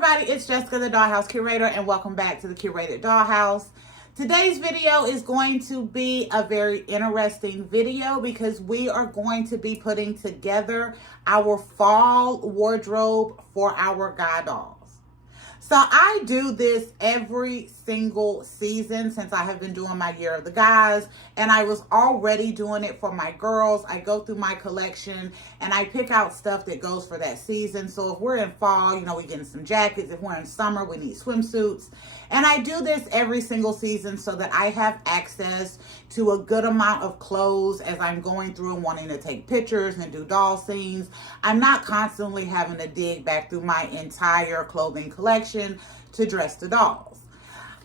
everybody, it's Jessica, the Dollhouse curator, and welcome back to the curated Dollhouse. Today's video is going to be a very interesting video because we are going to be putting together our fall wardrobe for our guy dolls. So I do this every single season since I have been doing my Year of the Guys, and I was already doing it for my girls. I go through my collection and I pick out stuff that goes for that season. So if we're in fall, you know, we're getting some jackets. If we're in summer, we need swimsuits. And I do this every single season so that I have access to a good amount of clothes as I'm going through and wanting to take pictures and do doll scenes. I'm not constantly having to dig back through my entire clothing collection to dress the dolls.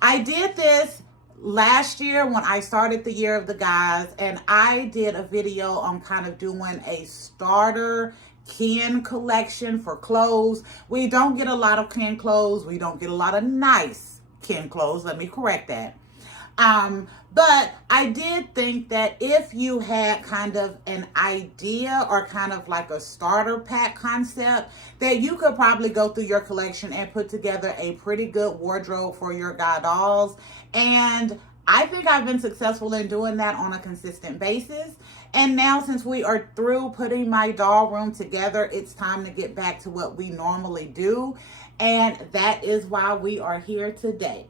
I did this last year when I started the Year of the Guys, and I did a video on kind of doing a starter Ken collection for clothes. We don't get a lot of Ken clothes. We don't get a lot of nice Ken clothes. Let me correct that. But I did think that if you had kind of an idea or kind of like a starter pack concept, that you could probably go through your collection and put together a pretty good wardrobe for your guy dolls. And I think I've been successful in doing that on a consistent basis. And now since we are through putting my doll room together, it's time to get back to what we normally do. And that is why we are here today.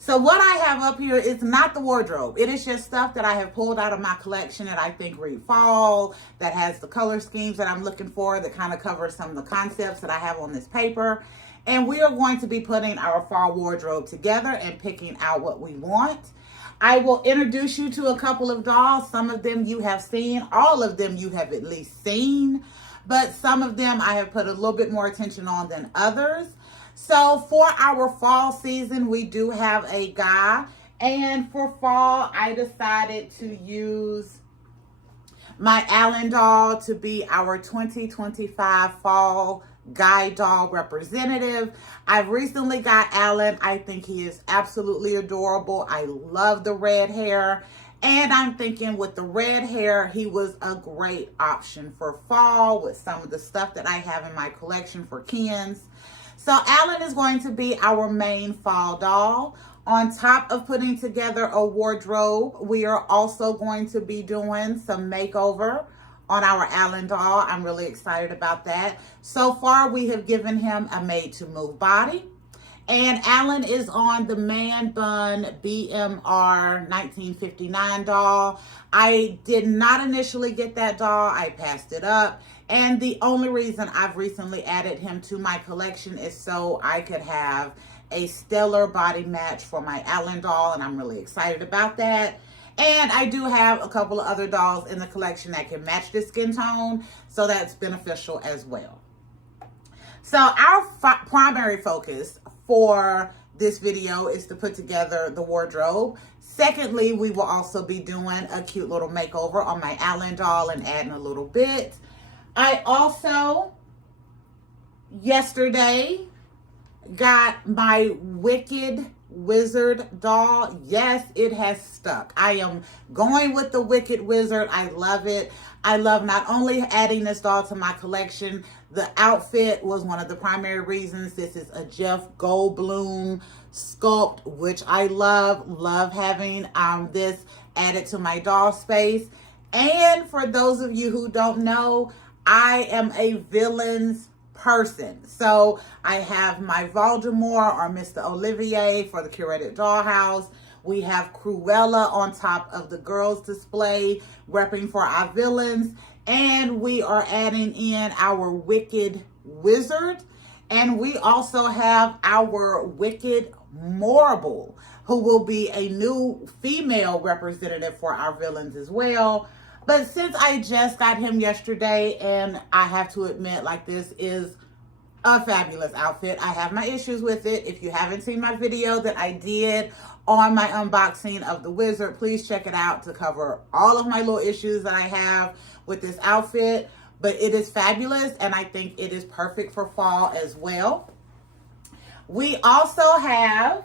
So what I have up here is not the wardrobe. It is just stuff that I have pulled out of my collection that I think read fall, that has the color schemes that I'm looking for, that kind of covers some of the concepts that I have on this paper. And we are going to be putting our fall wardrobe together and picking out what we want. I will introduce you to a couple of dolls. Some of them you have seen, all of them you have at least seen, but some of them I have put a little bit more attention on than others. So for our fall season, we do have a guy, and for fall, I decided to use my Allan doll to be our 2025 fall guy doll representative. I've recently got Allan. I think he is absolutely adorable. I love the red hair. And I'm thinking with the red hair, he was a great option for fall with some of the stuff that I have in my collection for Kens. So Allan is going to be our main fall doll. On top of putting together a wardrobe, we are also going to be doing some makeover on our Allan doll. I'm really excited about that. So far, we have given him a made-to-move body. And Allan is on the Man Bun BMR 1959 doll. I did not initially get that doll. I passed it up. And the only reason I've recently added him to my collection is so I could have a stellar body match for my Allan doll. And I'm really excited about that. And I do have a couple of other dolls in the collection that can match this skin tone. So that's beneficial as well. So our primary focus for this video is to put together the wardrobe. Secondly, we will also be doing a cute little makeover on my Allan doll and adding a little bit. I also, yesterday, got my Wicked Wizard doll. Yes, it has stuck. I am going with the Wicked Wizard. I love it. I love not only adding this doll to my collection, the outfit was one of the primary reasons. This is a Jeff Goldblum sculpt, which I love having this added to my doll space. And for those of you who don't know, I am a villains person. So I have my Voldemort or Mr. Olivier for the curated Dollhouse. We have Cruella on top of the girls display, repping for our villains. And we are adding in our Wicked Wizard. And we also have our Wicked Marble, who will be a new female representative for our villains as well. But since I just got him yesterday, and I have to admit, like, this is a fabulous outfit. I have my issues with it. If you haven't seen my video that I did on my unboxing of the Wizard, please check it out to cover all of my little issues that I have with this outfit. But it is fabulous, and I think it is perfect for fall as well. We also have,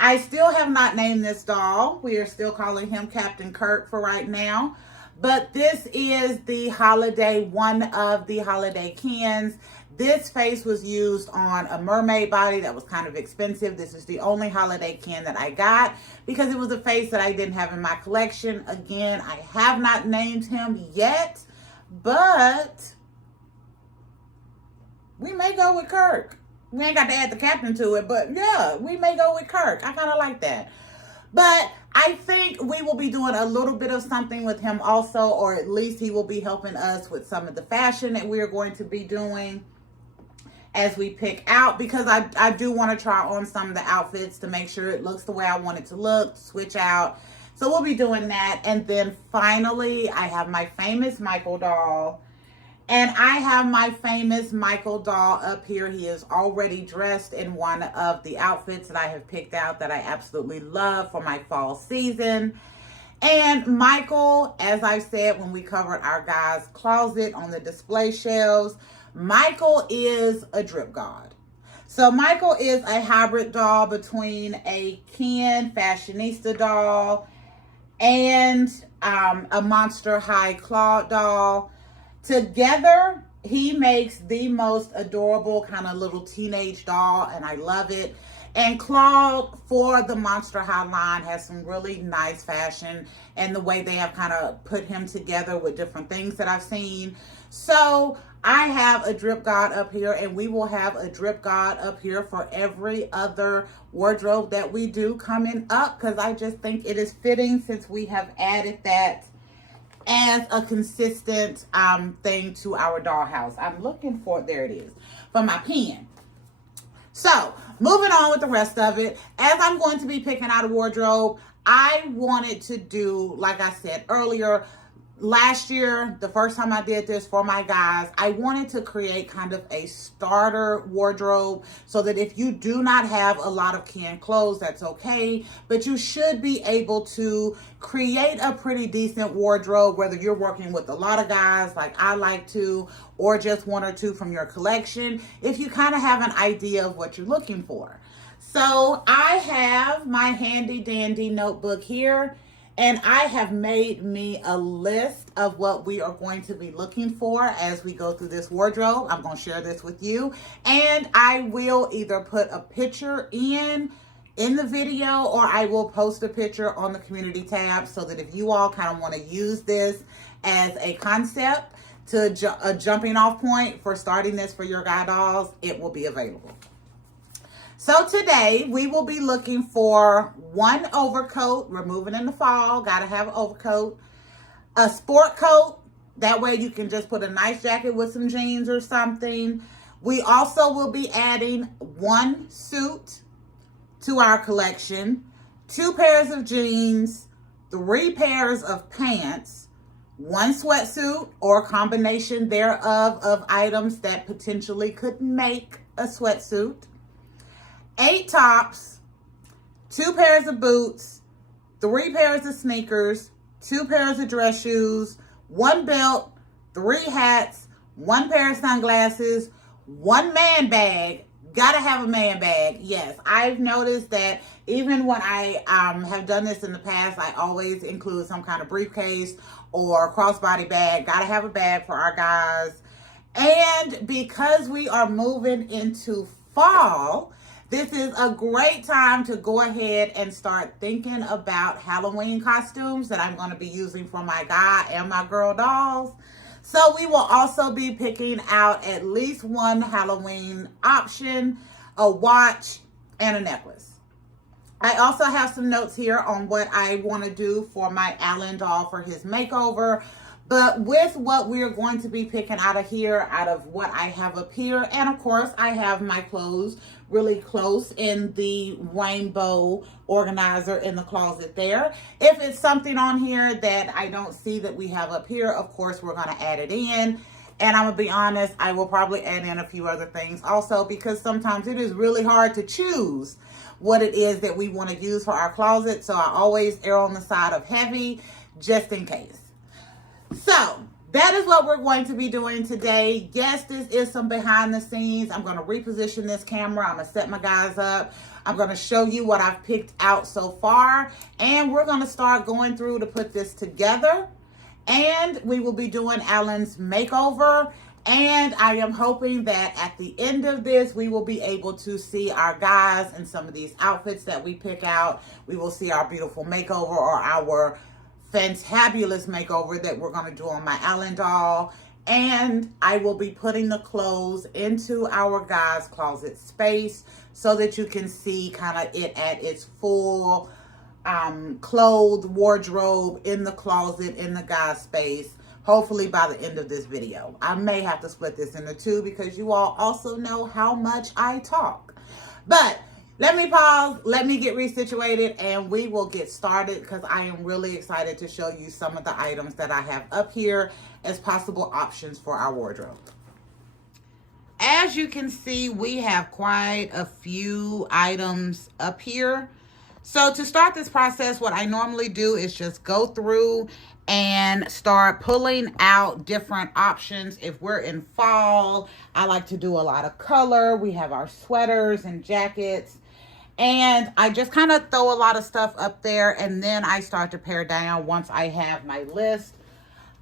I still have not named this doll. We are still calling him Captain Kirk for right now. But this is the holiday, one of the holiday cans. This face was used on a mermaid body that was kind of expensive. This is the only holiday can that I got because it was a face that I didn't have in my collection. Again, I have not named him yet, but we may go with Kirk. We ain't got to add the captain to it, but yeah, we may go with Kirk. I kind of like that. But I think we will be doing a little bit of something with him also, or at least he will be helping us with some of the fashion that we are going to be doing as we pick out, because I do want to try on some of the outfits to make sure it looks the way I want it to look, switch out. So we'll be doing that. And then finally, I have my famous Michael doll. And I have my famous Michael doll up here. He is already dressed in one of the outfits that I have picked out that I absolutely love for my fall season. And Michael, as I said when we covered our guys' closet on the display shelves, Michael is a drip god. So Michael is a hybrid doll between a Ken fashionista doll and a Monster High Claw doll. Together, he makes the most adorable kind of little teenage doll, and I love it. And Claude for the Monster High line has some really nice fashion and the way they have kind of put him together with different things that I've seen. So I have a drip god up here, and we will have a drip god up here for every other wardrobe that we do coming up, because I just think it is fitting since we have added that as a consistent thing to our dollhouse. I'm looking for, there it is, for my pen. So moving on with the rest of it, as I'm going to be picking out a wardrobe, I wanted to do, like I said earlier, last year, the first time I did this for my guys, I wanted to create kind of a starter wardrobe so that if you do not have a lot of canned clothes, that's okay. But you should be able to create a pretty decent wardrobe, whether you're working with a lot of guys like I like to, or just one or two from your collection, if you kind of have an idea of what you're looking for. So I have my handy dandy notebook here, and I have made me a list of what we are going to be looking for as we go through this wardrobe. I'm going to share this with you, and I will either put a picture in the video, or I will post a picture on the community tab, so that if you all kind of want to use this as a concept to a jumping off point for starting this for your guy dolls, it will be available. So today we will be looking for one overcoat. We're moving in the fall, gotta have an overcoat. A sport coat, that way you can just put a nice jacket with some jeans or something. We also will be adding one suit to our collection, 2 pairs of jeans, 3 pairs of pants, 1 sweatsuit or a combination thereof of items that potentially could make a sweatsuit, 8 tops, 2 pairs of boots, 3 pairs of sneakers, 2 pairs of dress shoes, 1 belt, 3 hats, 1 pair of sunglasses, 1 man bag. Gotta have a man bag. Yes, I've noticed that even when I have done this in the past, I always include some kind of briefcase or crossbody bag. Gotta have a bag for our guys. And because we are moving into fall, this is a great time to go ahead and start thinking about Halloween costumes that I'm going to be using for my guy and my girl dolls. So we will also be picking out at least 1 Halloween option, a watch, and a necklace. I also have some notes here on what I want to do for my Allan doll for his makeover. But with what we're going to be picking out of here, out of what I have up here, and of course I have my clothes really close in the rainbow organizer in the closet there. If it's something on here that I don't see that we have up here, of course we're going to add it in. And I'm going to be honest, I will probably add in a few other things also, because sometimes it is really hard to choose what it is that we want to use for our closet. So I always err on the side of heavy, just in case. So that is what we're going to be doing today. Yes, this is some behind the scenes. I'm going to reposition this camera. I'm going to set my guys up. I'm going to show you what I've picked out so far. And we're going to start going through to put this together. And we will be doing Allan's makeover. And I am hoping that at the end of this, we will be able to see our guys in some of these outfits that we pick out. We will see our beautiful makeover or our fantabulous makeover that we're going to do on my Allan doll. And I will be putting the clothes into our guys' closet space so that you can see kind of it at its full clothed wardrobe in the closet in the guys' space. Hopefully by the end of this video. I may have to split this into two because you all also know how much I talk. But let me pause, let me get resituated, and we will get started because I am really excited to show you some of the items that I have up here as possible options for our wardrobe. As you can see, we have quite a few items up here. So to start this process, what I normally do is just go through and start pulling out different options. If we're in fall, I like to do a lot of color. We have our sweaters and jackets. And I just kind of throw a lot of stuff up there, and then I start to pare down once I have my list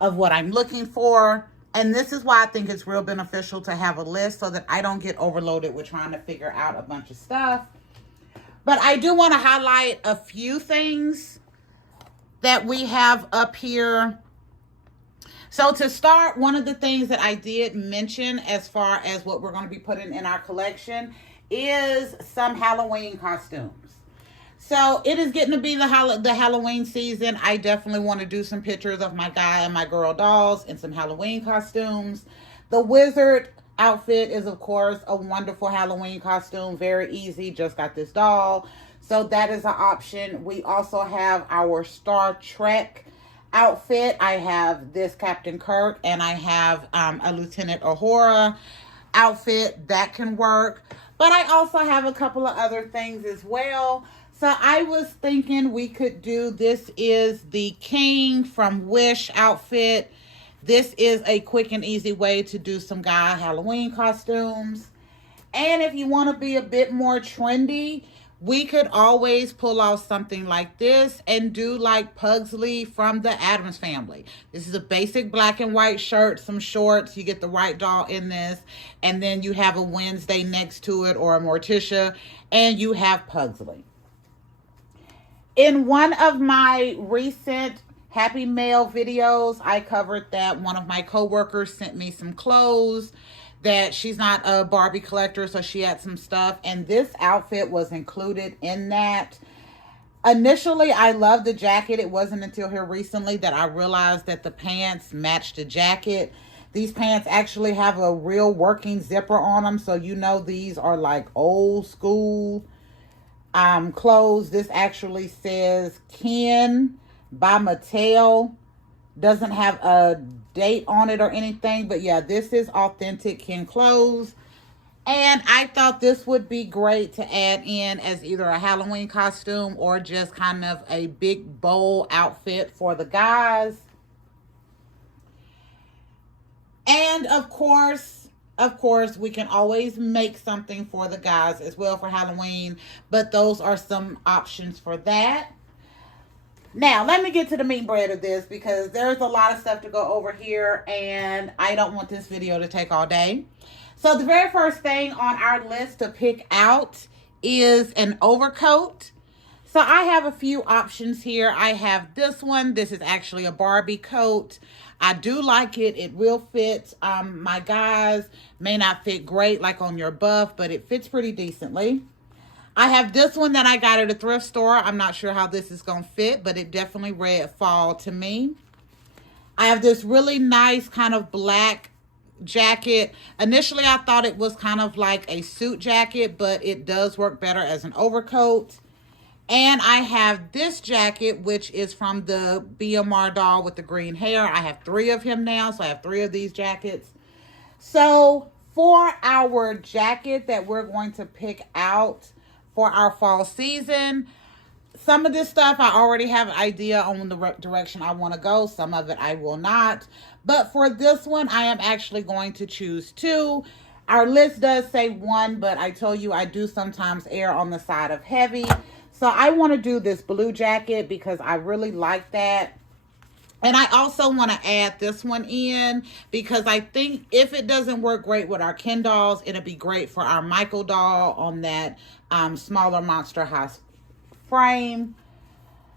of what I'm looking for. And this is why I think it's real beneficial to have a list so that I don't get overloaded with trying to figure out a bunch of stuff. But I do want to highlight a few things that we have up here. So to start, one of the things that I did mention as far as what we're going to be putting in our collection is some Halloween costumes. So it is getting to be the Halloween season. I definitely want to do some pictures of my guy and my girl dolls in some Halloween costumes. The wizard outfit is, of course, a wonderful Halloween costume. Very easy. Just got this doll. So that is an option. We also have our Star Trek outfit. I have this Captain Kirk, and I have a Lieutenant Uhura outfit that can work. But I also have a couple of other things as well. So I was thinking we could do, this is the King from Wish outfit. This is a quick and easy way to do some guy Halloween costumes. And if you want to be a bit more trendy, we could always pull off something like this and do like Pugsley from the Addams Family. This is a basic black and white shirt, some shorts. You get the right doll in this. And then you have a Wednesday next to it or a Morticia. And you have Pugsley. In one of my recent Happy Mail videos, I covered that one of my coworkers sent me some clothes that she's not a Barbie collector, so she had some stuff, and this outfit was included in that. Initially, I loved the jacket. It wasn't until here recently that I realized that the pants matched the jacket. These pants actually have a real working zipper on them, so you know these are like old school clothes. This actually says Ken by Mattel. Doesn't have a date on it or anything, but yeah, this is authentic Ken clothes. And I thought this would be great to add in as either a Halloween costume or just kind of a big bold outfit for the guys. And of course, we can always make something for the guys as well for Halloween, but those are some options for that. Now, let me get to the meat and bread of this because there's a lot of stuff to go over here and I don't want this video to take all day. So the very first thing on our list to pick out is an overcoat. So I have a few options here. I have this one. This is actually a Barbie coat. I do like it. It will fit. My guys may not fit great like on your buff, but it fits pretty decently. I have this one that I got at a thrift store. I'm not sure how this is going to fit, but it definitely read fall to me. I have this really nice kind of black jacket. Initially, I thought it was kind of like a suit jacket, but it does work better as an overcoat. And I have this jacket, which is from the BMR doll with the green hair. I have 3 of him now, so I have 3 of these jackets. So for our jacket that we're going to pick out for our fall season, some of this stuff I already have an idea on the direction I want to go. Some of it I will not. But for this one, I am actually going to choose 2. Our list does say 1, but I told you I do sometimes err on the side of heavy. So I want to do this blue jacket because I really like that. And I also want to add this one in because I think if it doesn't work great with our Ken dolls, it'll be great for our Michael doll on that smaller Monster High frame.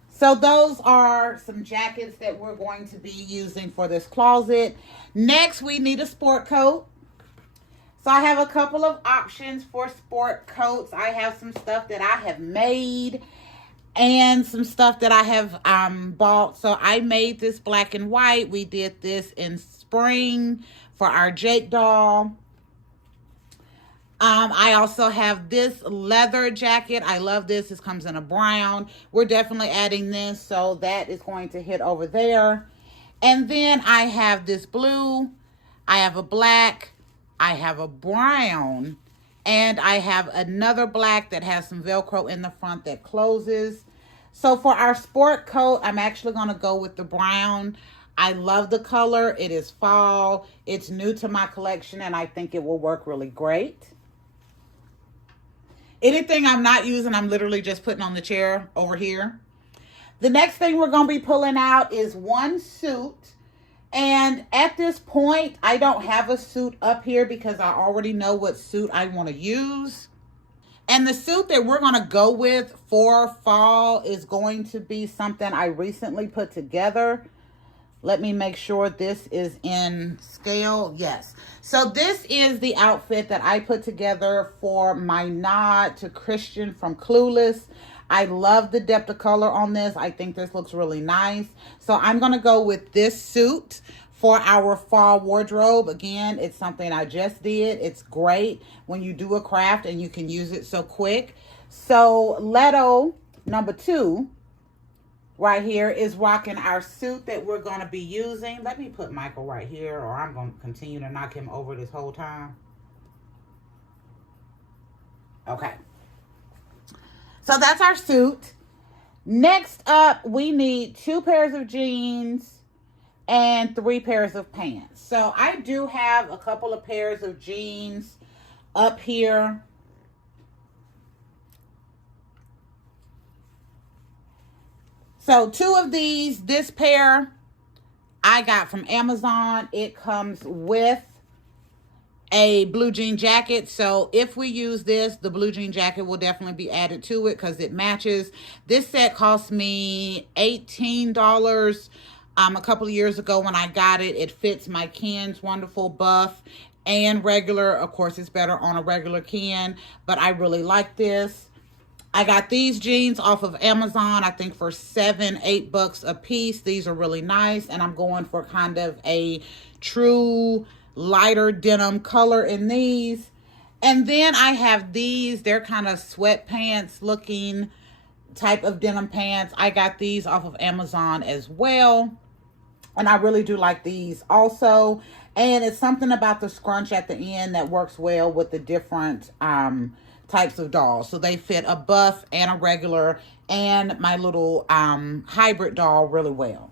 So those are some jackets that we're going to be using for this closet. Next, we need a sport coat. So I have a couple of options for sport coats. I have some stuff that I have made and some stuff that I have bought. So I made this black and white. We did this in spring for our Jake doll. I also have this leather jacket. I love this. This comes in a brown. We're definitely adding this, so that is going to hit over there. And then I have this blue. I have a black. I have a brown. And I have another black that has some Velcro in the front that closes. So for our sport coat, I'm actually going to go with the brown. I love the color. It is fall. It's new to my collection, and I think it will work really great. Anything I'm not using, I'm literally just putting on the chair over here. The next thing we're going to be pulling out is one suit. And at this point, I don't have a suit up here because I already know what suit I want to use. And the suit that we're going to go with for fall is going to be something I recently put together. Let me make sure this is in scale. Yes. So this is the outfit that I put together for my nod to Christian from Clueless. I love the depth of color on this. I think this looks really nice. So I'm going to go with this suit for our fall wardrobe. Again, it's something I just did. It's great when you do a craft and you can use it so quick. So Leto number 2 right here is rocking our suit that we're going to be using. Let me put Michael right here, or I'm going to continue to knock him over this whole time. Okay. So that's our suit. Next up, we need 2 pairs of jeans and 3 pairs of pants. So I do have a couple of pairs of jeans up here. So 2 of these, this pair I got from Amazon. It comes with a blue jean jacket. So if we use this, the blue jean jacket will definitely be added to it because it matches. This set cost me $18 a couple of years ago when I got it. It fits my Ken's wonderful buff and regular. Of course, it's better on a regular Ken, but I really like this. I got these jeans off of Amazon, I think for $7-8 a piece. These are really nice, and I'm going for kind of a true lighter denim color in these. And then I have these. They're kind of sweatpants looking type of denim pants. I got these off of Amazon as well, and I really do like these also. And it's something about the scrunch at the end that works well with the different types of dolls. So they fit a buff and a regular and my little hybrid doll really well.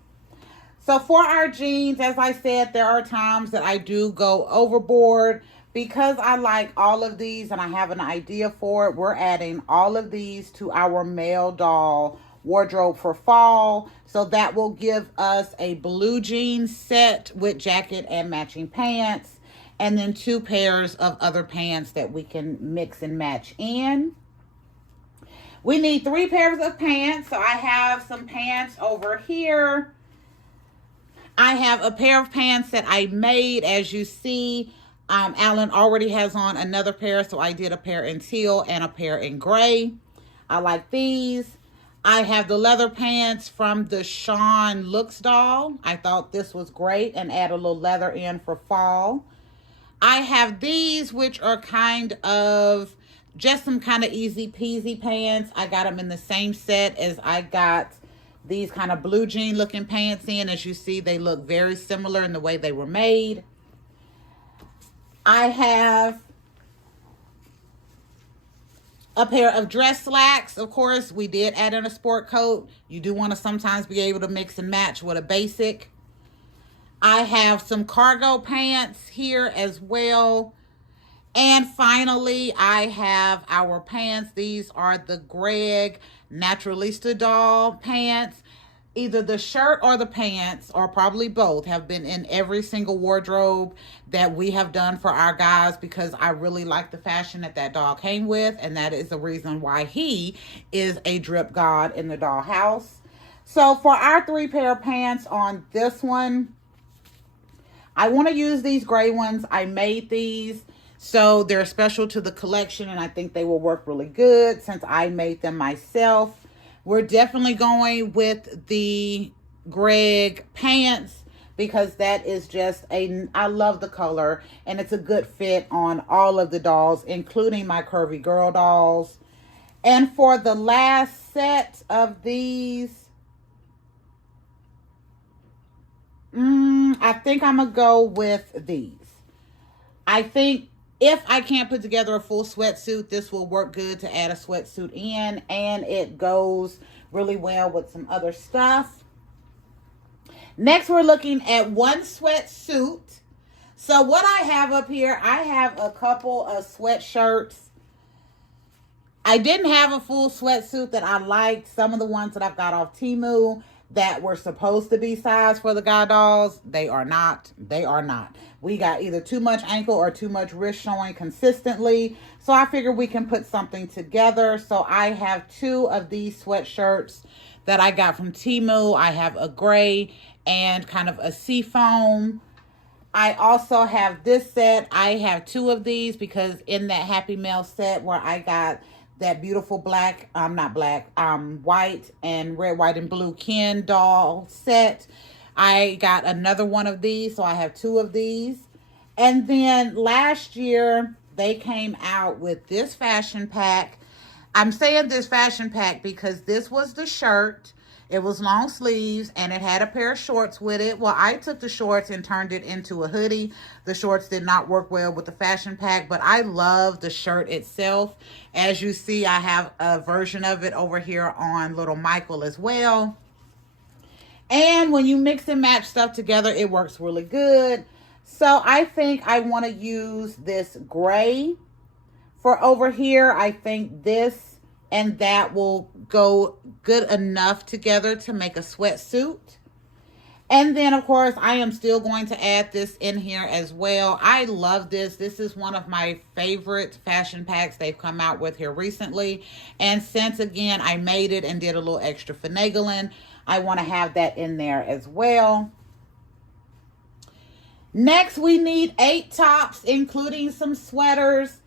So for our jeans, as I said, there are times that I do go overboard. Because I like all of these and I have an idea for it, we're adding all of these to our male doll wardrobe for fall. So that will give us a blue jean set with jacket and matching pants. And then 2 pairs of other pants that we can mix and match in. We need 3 pairs of pants. So I have some pants over here. I have a pair of pants that I made. As you see, Allan already has on another pair. So I did a pair in teal and a pair in gray. I like these. I have the leather pants from the Sean Looks doll. I thought this was great and add a little leather in for fall. I have these, which are kind of just some kind of easy peasy pants. I got them in the same set as I got these kind of blue jean looking pants in. As you see, they look very similar in the way they were made. I have a pair of dress slacks. Of course, we did add in a sport coat. You do want to sometimes be able to mix and match with a basic. I have some cargo pants here as well. And finally, I have our pants. These are the Greg Naturalista doll pants. either the shirt or the pants, or probably both, have been in every single wardrobe that we have done for our guys, because I really like the fashion that that doll came with, and that is the reason why he is a drip god in the dollhouse. So for our 3 pair of pants on this one, I want to use these gray ones. I made these, so they're special to the collection, and I think they will work really good since I made them myself. We're definitely going with the Greg pants because that is just I love the color, and it's a good fit on all of the dolls, including my curvy girl dolls. And for the last set of these, I think I'm going to go with these. I think if I can't put together a full sweatsuit, this will work good to add a sweatsuit in, and it goes really well with some other stuff. Next, we're looking at one sweatsuit. So what I have up here, I have a couple of sweatshirts. I didn't have a full sweatsuit that I liked. Some of the ones that I've got off Temu that were supposed to be size for the guy dolls, they are not. They are not. We got either too much ankle or too much wrist showing consistently. So I figured we can put something together. So I have 2 of these sweatshirts that I got from Temu. I have a gray and kind of a seafoam. I also have this set. I have 2 of these because in that Happy Mail set where I got that beautiful black, white and red, white, and blue Ken doll set, I got another one of these, so I have 2 of these. And then last year, they came out with this fashion pack. I'm saying this fashion pack because this was the shirt. It was long sleeves, and it had a pair of shorts with it. Well, I took the shorts and turned it into a hoodie. The shorts did not work well with the fashion pack, but I love the shirt itself. As you see, I have a version of it over here on little Michael as well. And when you mix and match stuff together, it works really good. So I think I want to use this gray for over here. I think this and that will go good enough together to make a sweatsuit. And then, of course, I am still going to add this in here as well. I love this. This is one of my favorite fashion packs they've come out with here recently. And since, again, I made it and did a little extra finagling, I want to have that in there as well. Next, we need 8 tops, including some sweaters.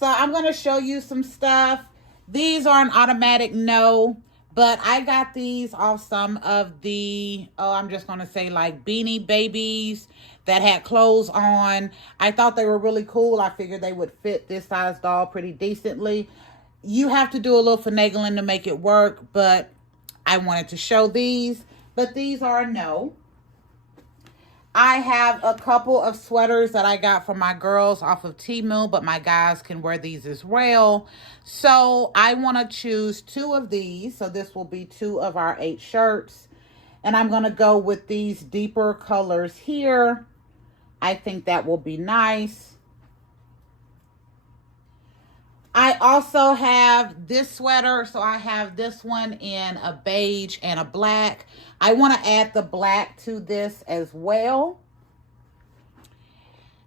So I'm going to show you some stuff. These are an automatic no, but I got these off some of the, I'm just going to say like Beanie Babies that had clothes on. I thought they were really cool. I figured they would fit this size doll pretty decently. You have to do a little finagling to make it work, but I wanted to show these. But these are a no. I have a couple of sweaters that I got from my girls off of Temu, but my guys can wear these as well. So I want to choose 2 of these. So this will be 2 of our 8 shirts. And I'm going to go with these deeper colors here. I think that will be nice. I also have this sweater. So I have this one in a beige and a black. I want to add the black to this as well.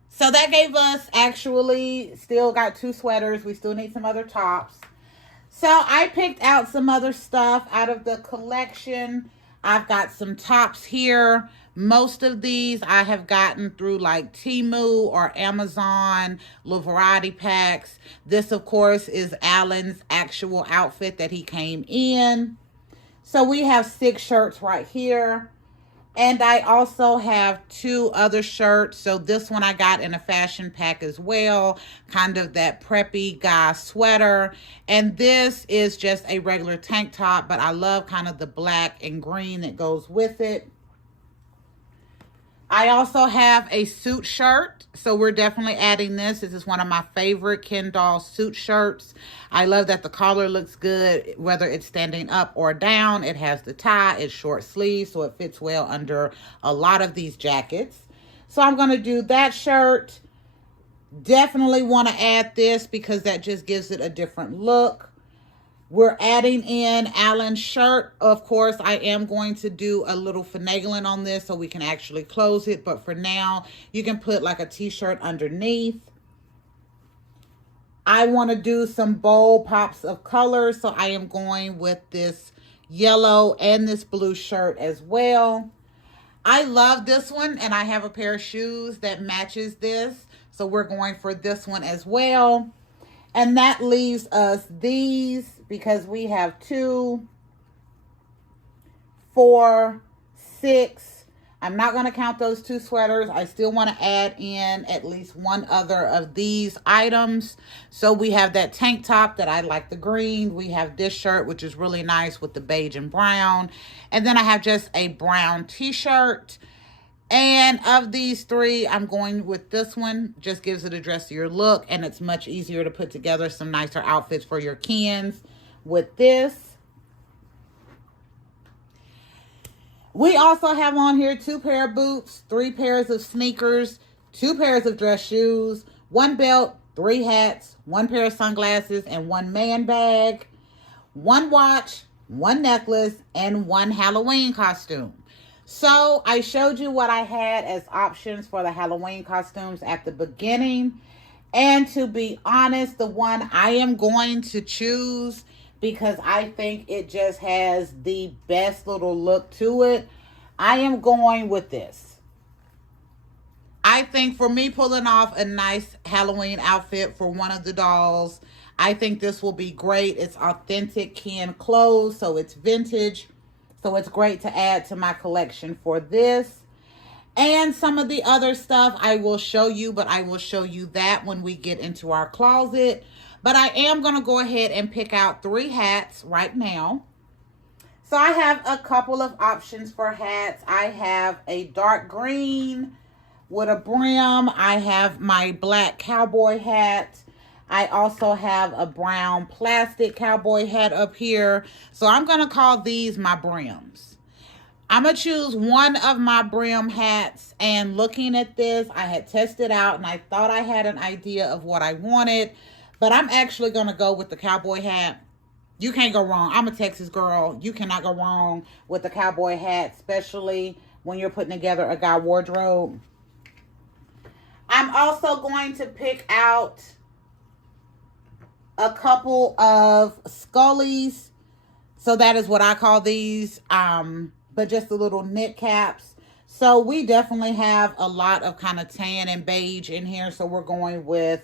So that gave us actually still got 2 sweaters. We still need some other tops. So I picked out some other stuff out of the collection. I've got some tops here. Most of these I have gotten through like Temu or Amazon, little variety packs. This, of course, is Allan's actual outfit that he came in. So we have 6 shirts right here. And I also have 2 other shirts. So this one I got in a fashion pack as well. Kind of that preppy guy sweater. And this is just a regular tank top. But I love kind of the black and green that goes with it. I also have a suit shirt, so we're definitely adding this. This is one of my favorite Ken doll suit shirts. I love that the collar looks good, whether it's standing up or down. It has the tie, it's short sleeves, so it fits well under a lot of these jackets. So I'm going to do that shirt. Definitely want to add this because that just gives it a different look. We're adding in Allan's shirt. Of course, I am going to do a little finagling on this so we can actually close it. But for now, you can put like a t-shirt underneath. I want to do some bold pops of color, so I am going with this yellow and this blue shirt as well. I love this one, and I have a pair of shoes that matches this, so we're going for this one as well. And that leaves us these, because we have 2, 4, 6. I'm not going to count those 2 sweaters. I still want to add in at least one other of these items. So we have that tank top that I like, the green. We have this shirt, which is really nice with the beige and brown. And then I have just a brown t-shirt. And of these 3, I'm going with this one. Just gives it a dressier look, and it's much easier to put together some nicer outfits for your kids with this. We also have on here 2 pair of boots, 3 pairs of sneakers, 2 pairs of dress shoes, 1 belt, 3 hats, 1 pair of sunglasses, and 1 man bag, 1 watch, 1 necklace, and 1 Halloween costume. So I showed you what I had as options for the Halloween costumes at the beginning. And to be honest, the one I am going to choose, because I think it just has the best little look to it, I am going with this. I think for me pulling off a nice Halloween outfit for one of the dolls, I think this will be great. It's authentic Ken clothes, so it's vintage. So it's great to add to my collection for this. And some of the other stuff I will show you, but I will show you that when we get into our closet. But I am going to go ahead and pick out 3 hats right now. So I have a couple of options for hats. I have a dark green with a brim. I have my black cowboy hat. I also have a brown plastic cowboy hat up here. So I'm going to call these my brims. I'm going to choose one of my brim hats, and looking at this, I had tested out and I thought I had an idea of what I wanted, but I'm actually going to go with the cowboy hat. You can't go wrong. I'm a Texas girl. You cannot go wrong with the cowboy hat, especially when you're putting together a guy wardrobe. I'm also going to pick out a couple of Scullies. So that is what I call these, but just the little knit caps. So we definitely have a lot of kind of tan and beige in here. So we're going with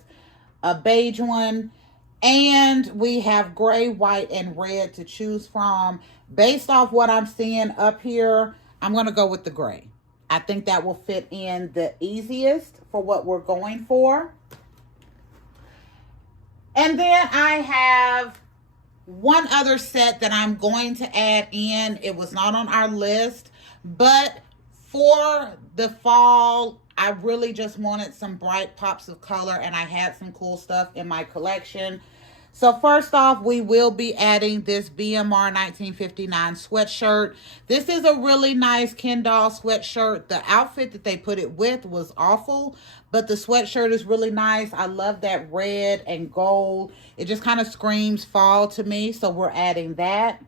a beige one. And we have gray, white, and red to choose from. Based off what I'm seeing up here, I'm going to go with the gray. I think that will fit in the easiest for what we're going for. And then I have one other set that I'm going to add in. It was not on our list, but for the fall, I really just wanted some bright pops of color, and I had some cool stuff in my collection. So first off, we will be adding this BMR 1959 sweatshirt. This is a really nice Ken doll sweatshirt. The outfit that they put it with was awful, but the sweatshirt is really nice. I love that red and gold. It just kind of screams fall to me, so we're adding that.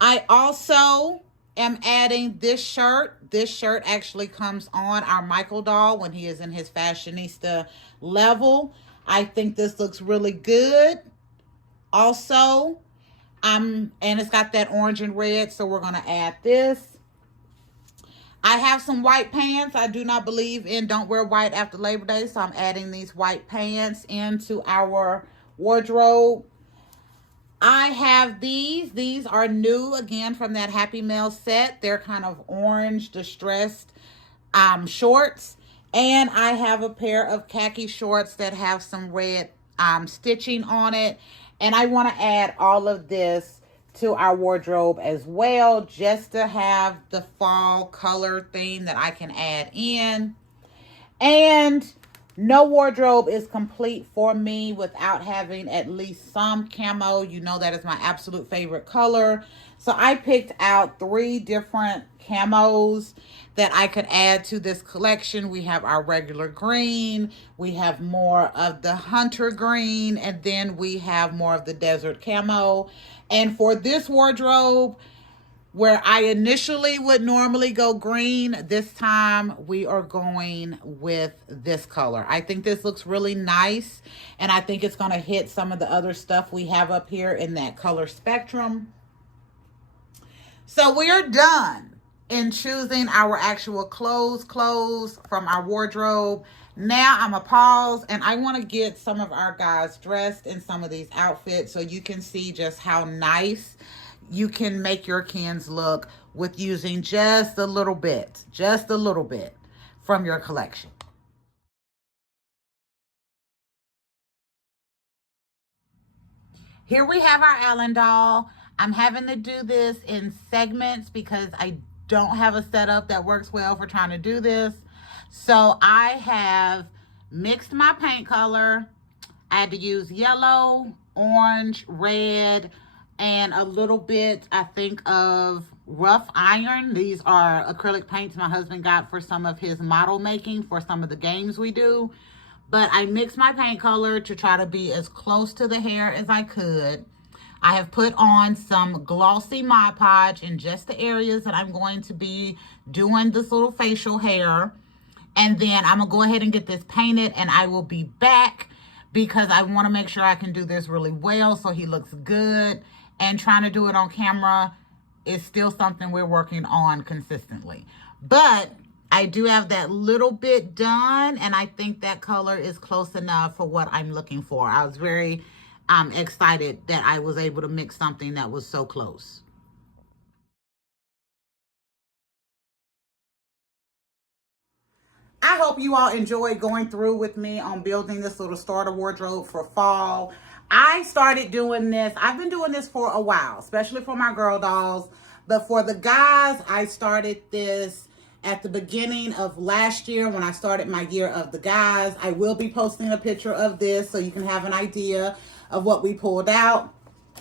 I also am adding this shirt. This shirt actually comes on our Michael doll when he is in his fashionista level. I think this looks really good. Also, and it's got that orange and red, so we're going to add this. I have some white pants. I do not believe in don't wear white after Labor Day, so I'm adding these white pants into our wardrobe. I have these. These are new, again, from that Happy Mail set. They're kind of orange distressed shorts. And I have a pair of khaki shorts that have some red stitching on it. And I want to add all of this to our wardrobe as well, just to have the fall color theme that I can add in. And No wardrobe is complete for me without having at least some camo. You know that is my absolute favorite color. So I picked out 3 different camos that I could add to this collection. We have our regular green, we have more of the hunter green, and then we have more of the desert camo. And for this wardrobe, where I initially would normally go green, this time we are going with this color. I think this looks really nice, and I think it's going to hit some of the other stuff we have up here in that color spectrum. So we are done in choosing our actual clothes from our wardrobe. Now I'm going to pause, and I want to get some of our guys dressed in some of these outfits so you can see just how nice you can make your Kens look with using just a little bit from your collection. Here we have our Allan doll. I'm having to do this in segments because I don't have a setup that works well for trying to do this. So I have mixed my paint color. I had to use yellow, orange, red, and a little bit, I think, of rough iron. These are acrylic paints my husband got for some of his model making for some of the games we do. But I mixed my paint color to try to be as close to the hair as I could. I have put on some glossy Mod Podge in just the areas that I'm going to be doing this little facial hair. And then I'm going to go ahead and get this painted, and I will be back because I want to make sure I can do this really well so he looks good. And trying to do it on camera is still something we're working on consistently. But I do have that little bit done, and I think that color is close enough for what I'm looking for. I was very excited that I was able to mix something that was so close. I hope you all enjoyed going through with me on building this little starter wardrobe for fall. I started doing this. I've been doing this for a while, especially for my girl dolls. But for the guys, I started this at the beginning of last year when I started my year of the guys. I will be posting a picture of this so you can have an idea of what we pulled out.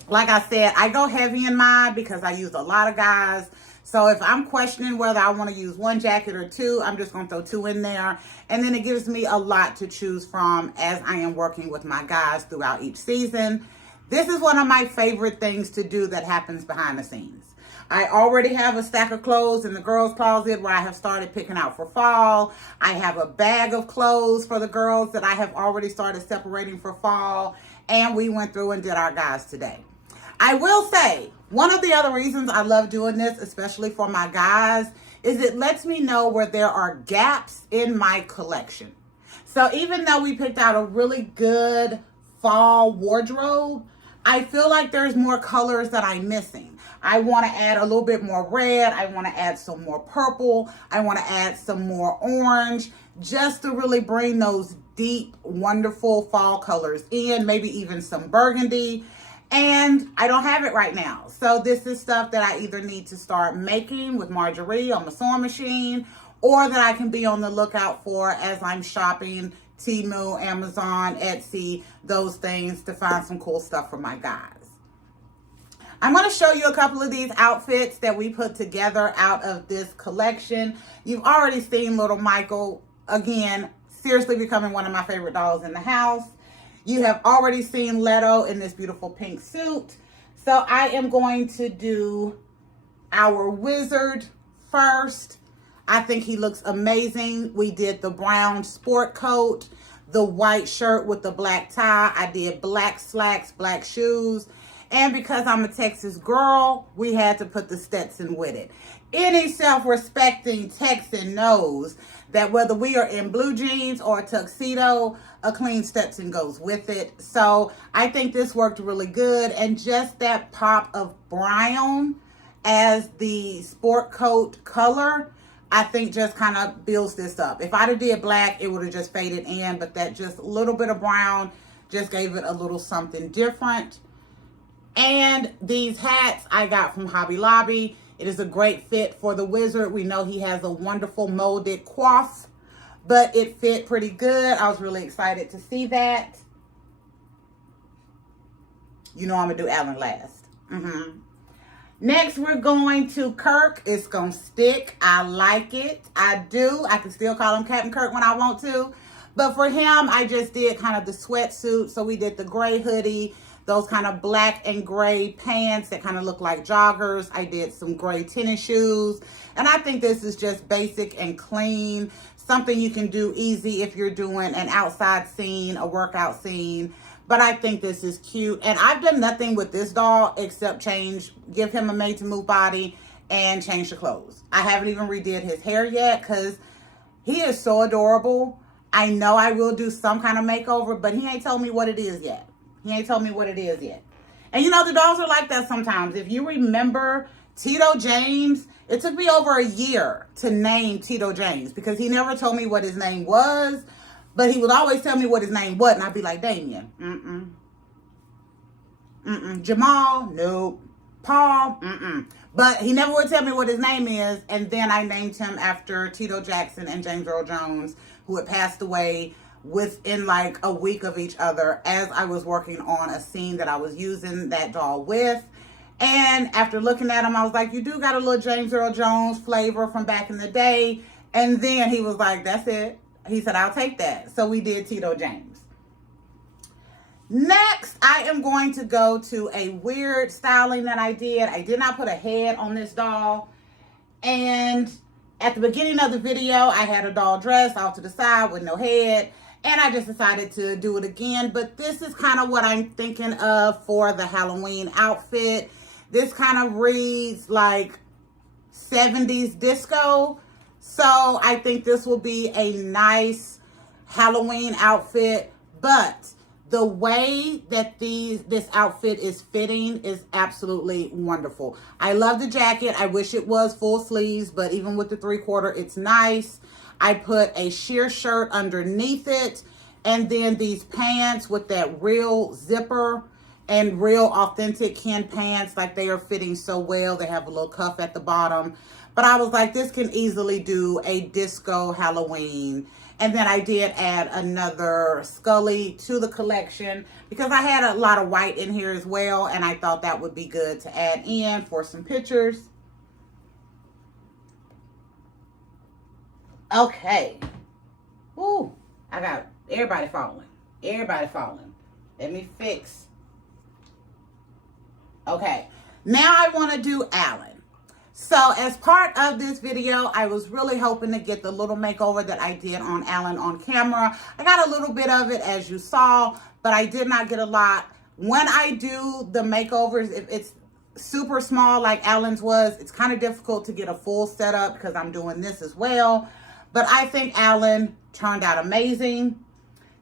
Like I said, I go heavy in mine because I use a lot of guys. So if I'm questioning whether I want to use 1 jacket or 2, I'm just going to throw 2 in there. And then it gives me a lot to choose from as I am working with my guys throughout each season. This is one of my favorite things to do that happens behind the scenes. I already have a stack of clothes in the girls' closet where I have started picking out for fall. I have a bag of clothes for the girls that I have already started separating for fall. And we went through and did our guys today. I will say, one of the other reasons I love doing this, especially for my guys, is it lets me know where there are gaps in my collection. So even though we picked out a really good fall wardrobe, I feel like there's more colors that I'm missing. I want to add a little bit more red. I want to add some more purple. I want to add some more orange, just to really bring those deep, wonderful fall colors in, maybe even some burgundy. And I don't have it right now. So this is stuff that I either need to start making with Marjorie on the sewing machine, or that I can be on the lookout for as I'm shopping Temu, Amazon, Etsy, those things to find some cool stuff for my guys. I'm going to show you a couple of these outfits that we put together out of this collection. You've already seen little Michael, again, seriously becoming one of my favorite dolls in the house. You have already seen Leto in this beautiful pink suit. So I am going to do our wizard first. I think he looks amazing. We did the brown sport coat, the white shirt with the black tie. I did black slacks, black shoes. And because I'm a Texas girl, we had to put the Stetson with it. Any self-respecting Texan knows that whether we are in blue jeans or a tuxedo, a clean Stetson goes with it. So I think this worked really good. And just that pop of brown as the sport coat color, I think just kind of builds this up. If I'd have did black, it would have just faded in. But that just little bit of brown just gave it a little something different. And these hats I got from Hobby Lobby. It is a great fit for the wizard. We know he has a wonderful molded coif, but it fit pretty good. I was really excited to see that. You know I'm going to do Allan last. Next, we're going to Kirk. It's going to stick. I like it. I do. I can still call him Captain Kirk when I want to. But for him, I just did kind of the sweatsuit. So we did the gray hoodie, those kind of black and gray pants that kind of look like joggers. I did some gray tennis shoes. And I think this is just basic and clean. Something you can do easy if you're doing an outside scene, a workout scene. But I think this is cute. And I've done nothing with this doll except give him a made to move body and change the clothes. I haven't even redid his hair yet because he is so adorable. I know I will do some kind of makeover, but he ain't told me what it is yet. And you know, the dolls are like that sometimes. If you remember Tito James, it took me over a year to name Tito James because he never told me what his name was. But he would always tell me what his name was, and I'd be like, Damien, Jamal, nope. Paul, But he never would tell me what his name is, and then I named him after Tito Jackson and James Earl Jones, who had passed away within like a week of each other as I was working on a scene that I was using that doll with. And after looking at him, I was like, you do got a little James Earl Jones flavor from back in the day. And then he was like, that's it. He said, I'll take that. So we did Tito James. Next, I am going to go to a weird styling that I did. I did not put a head on this doll. And at the beginning of the video, I had a doll dress off to the side with no head. And I just decided to do it again. But this is kind of what I'm thinking of for the Halloween outfit. This kind of reads like 70s disco. So I think this will be a nice Halloween outfit, but the way that this outfit is fitting is absolutely wonderful. I love the jacket. I wish it was full sleeves, but even with the 3/4, it's nice. I put a sheer shirt underneath it, and then these pants with that real zipper and real authentic Ken pants, like they are fitting so well. They have a little cuff at the bottom. But I was like, this can easily do a disco Halloween. And then I did add another Scully to the collection because I had a lot of white in here as well. And I thought that would be good to add in for some pictures. Okay. Ooh, I got everybody falling. Everybody falling. Let me fix. Okay. Now I want to do Allan. So as part of this video, I was really hoping to get the little makeover that I did on Allan on camera. I got a little bit of it as you saw, but I did not get a lot. When I do the makeovers, if it's super small like Allan's was, it's kind of difficult to get a full setup because I'm doing this as well. But I think Allan turned out amazing.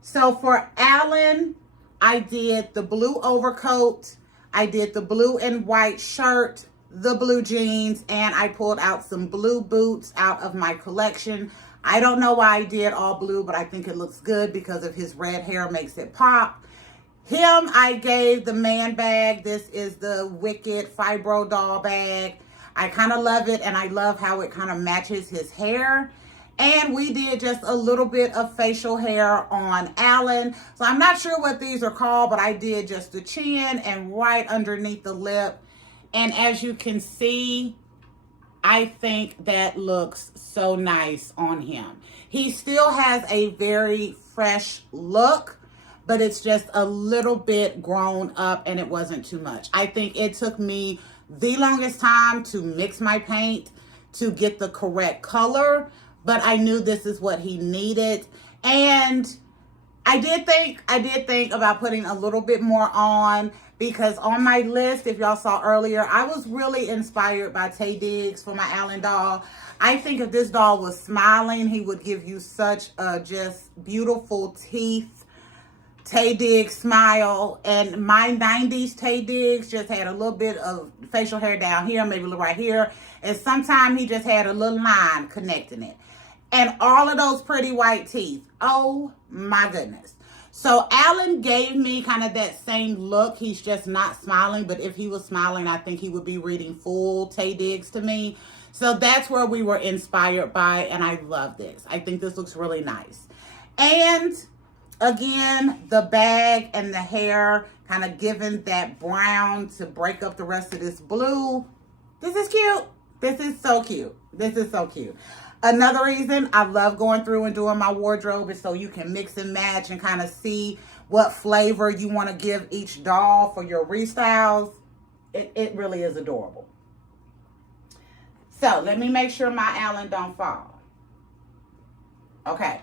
So for Allan, I did the blue overcoat, I did the blue and white shirt, the blue jeans, and I pulled out some blue boots out of my collection. I don't know why I did all blue, but I think it looks good because of his red hair makes it pop. Him, I gave the man bag. This is the Wicked Fibro doll bag. I kind of love it, and I love how it kind of matches his hair. And we did just a little bit of facial hair on Allan. So I'm not sure what these are called, but I did just the chin and right underneath the lip. And as you can see, I think that looks so nice on him. He still has a very fresh look, but it's just a little bit grown up and it wasn't too much. I think it took me the longest time to mix my paint to get the correct color, but I knew this is what he needed. And I did think about putting a little bit more on, because on my list, if y'all saw earlier, I was really inspired by Taye Diggs for my Allan doll. I think if this doll was smiling, he would give you such a just beautiful teeth Taye Diggs smile. And my 90s Taye Diggs just had a little bit of facial hair down here, maybe a little right here. And sometimes he just had a little line connecting it. And all of those pretty white teeth. Oh my goodness. So Allan gave me kind of that same look. He's just not smiling, but if he was smiling, I think he would be reading full Taye Diggs to me. So that's where we were inspired by, and I love this. I think this looks really nice. And again, the bag and the hair kind of giving that brown to break up the rest of this blue. This is cute. This is so cute. This is so cute. Another reason I love going through and doing my wardrobe is so you can mix and match and kind of see what flavor you want to give each doll for your restyles. It really is adorable. So let me make sure my Allan don't fall. Okay.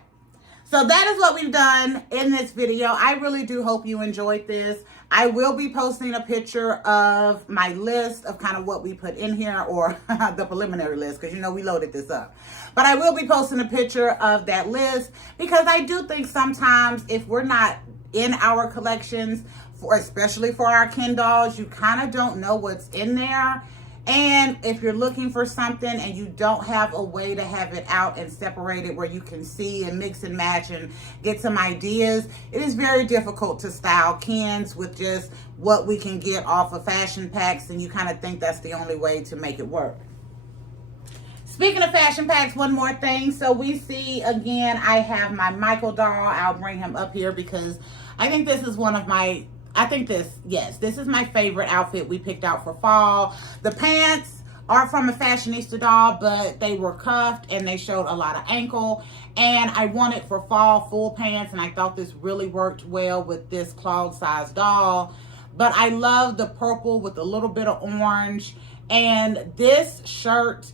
So that is what we've done in this video. I really do hope you enjoyed this. I will be posting a picture of my list of kind of what we put in here, or the preliminary list, because you know we loaded this up. But I will be posting a picture of that list, because I do think sometimes if we're not in our collections, especially for our Ken dolls, you kind of don't know what's in there. And if you're looking for something and you don't have a way to have it out and separate it where you can see and mix and match and get some ideas, it is very difficult to style Kens with just what we can get off of fashion packs, and you kind of think that's the only way to make it work. Speaking of fashion packs, one more thing. So we see, again, I have my Michael doll. I'll bring him up here because I think this is one of my, this is my favorite outfit we picked out for fall. The pants are from a fashionista doll, but they were cuffed and they showed a lot of ankle. And I wanted for fall full pants, and I thought this really worked well with this clog size doll. But I love the purple with a little bit of orange. And this shirt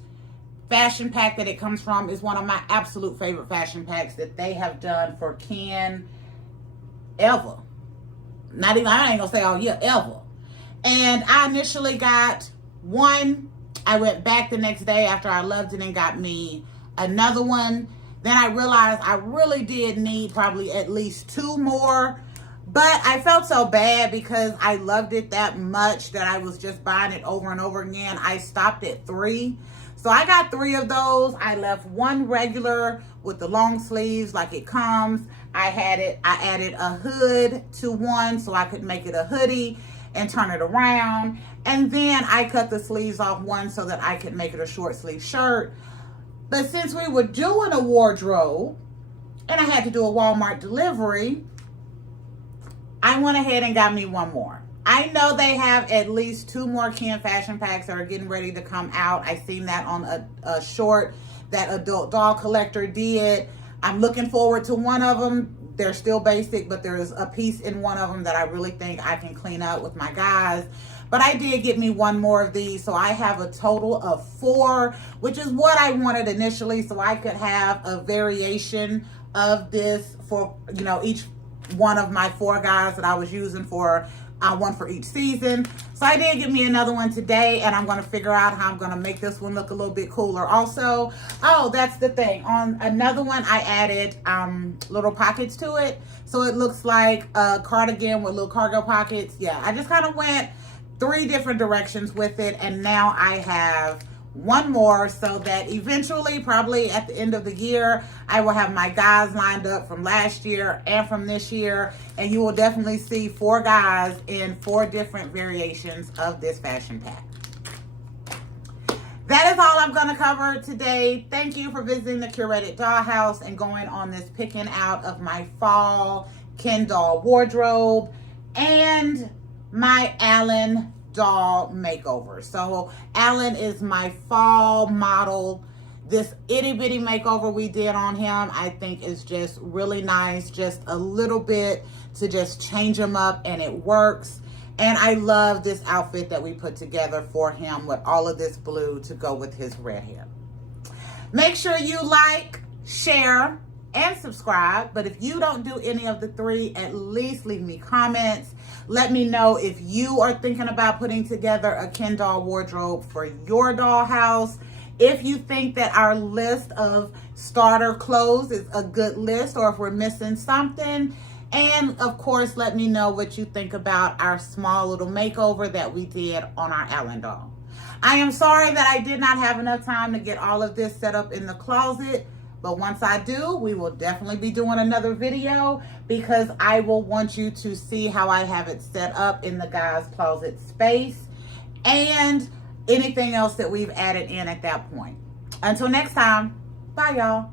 fashion pack that it comes from is one of my absolute favorite fashion packs that they have done for Ken ever. Not even, I ain't gonna say all year, ever. And I initially got one. I went back the next day after I loved it and got me another one. Then I realized I really did need probably at least two more. But I felt so bad because I loved it that much that I was just buying it over and over again. I stopped at 3. So I got 3 of those. I left one regular with the long sleeves like it comes. I added a hood to one so I could make it a hoodie and turn it around. And then I cut the sleeves off one so that I could make it a short sleeve shirt. But since we were doing a wardrobe and I had to do a Walmart delivery, I went ahead and got me one more. I know they have at least 2 more Ken fashion packs that are getting ready to come out. I seen that on a short that Adult Doll Collector did. I'm looking forward to one of them. They're still basic, but there's a piece in one of them that I really think I can clean up with my guys. But I did get me one more of these, so I have a total of 4, which is what I wanted initially, so I could have a variation of this for, you know, each one of my 4 guys that I was using for one for each season. So I did get me another one today, and I'm going to figure out how I'm going to make this one look a little bit cooler also. Oh, that's the thing. On another one, I added little pockets to it. So it looks like a cardigan with little cargo pockets. Yeah, I just kind of went 3 different directions with it, and now I have one more so that eventually, probably at the end of the year, I will have my guys lined up from last year and from this year, and you will definitely see 4 guys in 4 different variations of this fashion pack. That is all I'm going to cover today. Thank you for visiting the Curated Dollhouse and going on this picking out of my fall Ken doll wardrobe and my Allan doll makeover. So Allan is my fall model. This itty bitty makeover we did on him, I think is just really nice. Just a little bit to just change him up, and it works. And I love this outfit that we put together for him with all of this blue to go with his red hair. Make sure you like, share, and subscribe. But if you don't do any of the 3, at least leave me comments. Let me know if you are thinking about putting together a Ken doll wardrobe for your dollhouse. If you think that our list of starter clothes is a good list, or if we're missing something. And of course, let me know what you think about our small little makeover that we did on our Allan doll. I am sorry that I did not have enough time to get all of this set up in the closet. But once I do, we will definitely be doing another video, because I will want you to see how I have it set up in the guys' closet space. And anything else that we've added in at that point. Until next time, bye y'all.